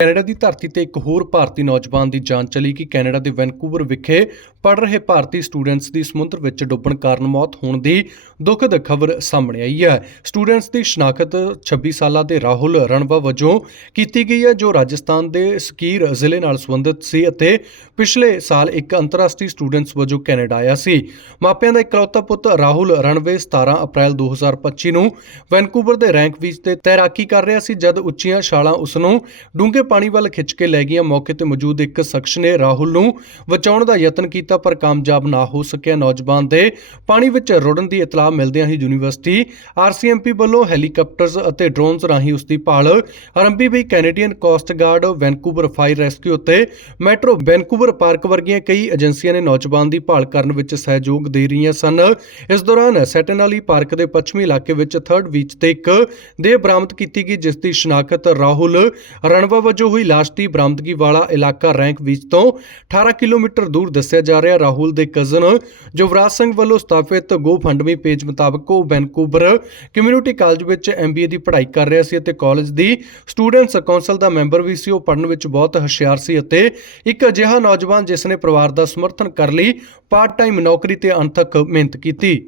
Canada ਦੀ ਧਰਤੀ ਤੇ ਇੱਕ ਹੋਰ ਭਾਰਤੀ ਨੌਜਵਾਨ ਦੀ ਜਾਨ ਚਲੀ ਕਿ ਕੈਨੇਡਾ ਦੇ ਵੈਨਕੂਵਰ ਵਿਖੇ ਪੜ ਰਹੇ ਭਾਰਤੀ ਸਟੂਡੈਂਟਸ ਦੀ ਸਮੁੰਦਰ ਵਿੱਚ ਡੁੱਬਣ ਕਾਰਨ ਮੌਤ ਹੋਣ ਦੀ ਦੁਖਦ ਖਬਰ ਸਾਹਮਣੇ ਆਈ ਹੈ। ਸਟੂਡੈਂਟਸ ਦੀ ਸ਼ਨਾਖਤ 26 ਸਾਲਾਂ ਦੇ ਰਾਹੁਲ ਰਣਵਾ ਵਜੋਂ ਕੀਤੀ ਗਈ ਹੈ, ਜੋ ਰਾਜਸਥਾਨ ਦੇ ਸਕੀਰ ਜ਼ਿਲ੍ਹੇ ਨਾਲ ਸੰਬੰਧਿਤ ਸੀ ਅਤੇ ਪਿਛਲੇ ਸਾਲ ਇੱਕ ਅੰਤਰਰਾਸ਼ਟਰੀ ਸਟੂਡੈਂਟਸ ਵਜੋਂ ਕੈਨੇਡਾ ਆਇਆ ਸੀ। ਮਾਪਿਆਂ ਦਾ ਇਕਲੌਤਾ ਪੁੱਤ ਰਾਹੁਲ ਰਣਵੇ 17 ਅਪ੍ਰੈਲ 2025 ਨੂੰ ਵੈਨਕੂਵਰ ਦੇ ਰੈਂਕ ਵਿੱਚ ਤੇ ਤੈਰਾਕੀ ਕਰ ਰਿਹਾ ਸੀ, ਜਦ ਉੱਚੀਆਂ ਛਾਲਾਂ ਉਸ ਨੂੰ ਡੂੰਘੇ ਪਾਣੀ ਵੱਲ ਖਿੱਚ ਕੇ ਲੈ ਗਈਆਂ। ਮੌਕੇ ਤੇ ਮੌਜੂਦ ਇੱਕ ਸ਼ਖਸ ਨੇ ਰਾਹੁਲ ਨੂੰ ਬਚਾਉਣ ਦਾ ਯਤਨ ਕੀਤਾ। ਪਰ ਕਾਮਯਾਬ ਨਾ ਹੋ ਸਕਿਆ। ਨੌਜਵਾਨ ਦੇ ਪਾਣੀ ਵਿੱਚ ਰੁੜਨ ਦੀ ਇਤਲਾਹ ਮਿਲਦਿਆਂ ਹੀ ਯੂਨੀਵਰਸਿਟੀ ਆਰਸੀਐਮਪੀ ਵੱਲੋਂ ਹੈਲੀਕਾਪਟਰਸ ਅਤੇ ਡਰੋਨਸ ਰਾਹੀਂ ਉਸ ਦੀ ਭਾਲ ਆਰੰਭੀ ਵੀ Canadian coast guard Vancouver fire rescue ਅਤੇ ਮੈਟਰੋ ਵੈਨਕੂਵਰ ਪਾਰਕ ਵਰਗੀਆਂ ਕਈ ਏਜੰਸੀਆਂ ਨੇ ਨੌਜਵਾਨ ਦੀ ਭਾਲ ਕਰਨ ਵਿੱਚ ਸਹਿਯੋਗ ਦੇ ਰਹੀਆਂ ਸਨ। ਇਸ ਦੌਰਾਨ ਸੈਟਨ ਸੈਟਨਲੀ ਪਾਰਕ ਦੇ ਪੱਛਮੀ ਇਲਾਕੇ ਵਿੱਚ ਥਰਡ ਵੀਚ ਤੇ ਇੱਕ ਦੇਹ ਬਰਾਮਦ ਕੀਤੀ ਗਈ, ਜਿਸ ਦੀ ਸ਼ਨਾਖਤ ਰਾਹੁਲ ਰਣਵਾ ਵਜੋਂ ਹੋਈ। ਲਾਸ਼ ਦੀ ਬਰਾਮਦਗੀ ਵਾਲਾ ਇਲਾਕਾ ਰੈਂਕ ਵਿੱਚ ਤੋਂ 18 ਕਿਲੋਮੀਟਰ ਦੂਰ ਦੱਸਿਆ ਜਾ ਰਿਹਾ ਰਾਹੁਲ ਦੇ ਕਜ਼ਨ ਜੁਵਰਾਜ ਸਿੰਘ ਵੱਲੋਂ ਸਥਾਪਿਤ GoFundMe ਪੇਜ ਮੁਤਾਬਕ ਉਹ ਵੈਨਕੂਵਰ ਕਮਿਊਨਿਟੀ ਕਾਲਜ ਵਿੱਚ MBA ਦੀ ਪੜ੍ਹਾਈ ਕਰ ਰਿਹਾ ਸੀ ਅਤੇ ਕਾਲਜ ਦੀ ਸਟੂਡੈਂਟਸ ਕੌਂਸਲ ਦਾ ਮੈਂਬਰ ਵੀ ਸੀ। ਉਹ ਪੜ੍ਹਨ ਵਿੱਚ ਬਹੁਤ ਹੁਸ਼ਿਆਰ ਸੀ ਅਤੇ ਇੱਕ ਅਜਿਹਾ ਨੌਜਵਾਨ ਜਿਸ ਨੇ ਪਰਿਵਾਰ ਦਾ ਸਮਰਥਨ ਕਰ ਲਈ ਪਾਰਟ ਟਾਈਮ ਨੌਕਰੀ ਤੇ ਅਣਥੱਕ ਮਿਹਨਤ ਕੀਤੀ।